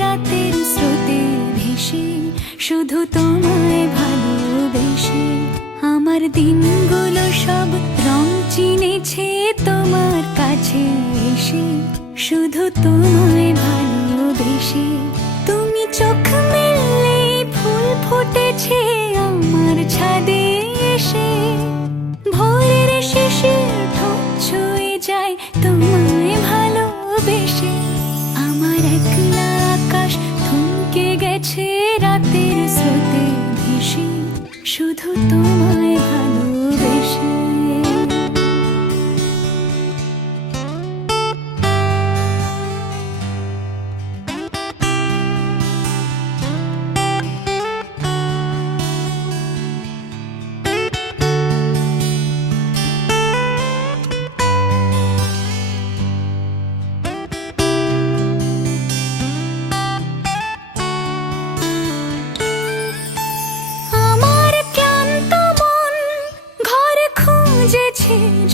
রাতের স্রোতে ভেসে, শুধু তোমায় ভালোবেসে। আমার দিনগুলো সব রং চিনেছে তোমার কাছে এসে, শুধু তোমায় ভালোবেসে। তুমি চোখ মেললে ফুল ফুটেছে আমার ছাদে এসে, ভোরের শিশির ঠোঁট ছুঁয়ে যায় তোমায় ভালোবেসে। আমার একলা আকাশ থমকে গেছে রাতের স্রোতে ভেসে, শুধু তোমায় ভালোবেসে।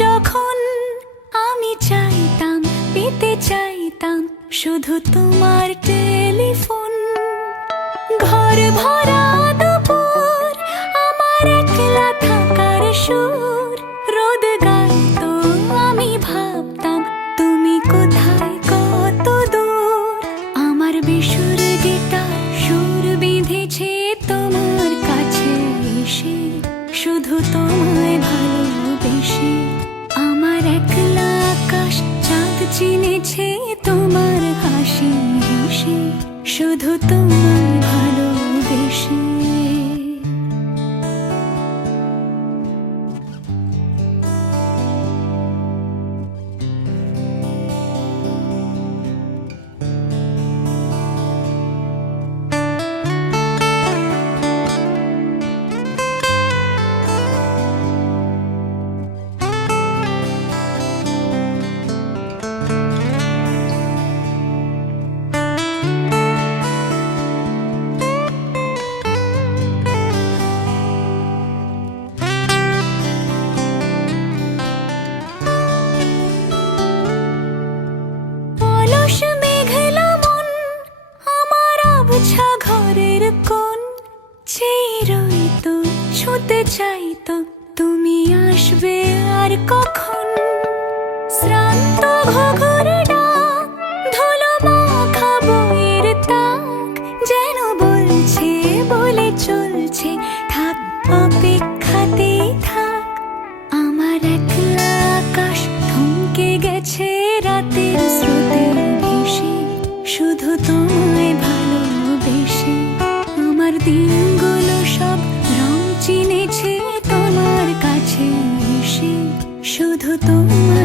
যখন আমি চাইতাম, পেতে চাইতাম শুধু তোমার টেলিফোন। ঘর ভরা দুপুর, আমার একলা থাকার সুর, রোদ গাইতো আমি ভাবতাম তুমি কোথায় কত দূর। আমার বেসুর গিটার সুর বিঁধেছে তোমার কাছে এসে, শুধু তোমায় ভালোবেসে। আমার একলা আকাশ চাঁদ চিনেছে তোমার হাসি হেসে, শুধু তোমায় ভালোবেসে। ঘরের কোণ চেয়ে রইতো, ছুঁতে চাইতো তুমি আসবে আর কখন। শ্রান্ত ঘুঘুর ডাক, ধুলো মাখা বইয়ের তাক, যেন বলছে বলে চলছে থাক, অপেক্ষাতেই থাক। আমার একলা আকাশ থমকে গেছে রাতের স্রোতে ভেসে, শুধু তোমায় ভালোবেসে। আমার দিনগুলো সব রং চিনেছে তোমার কাছে এসে, শুধু তোমায়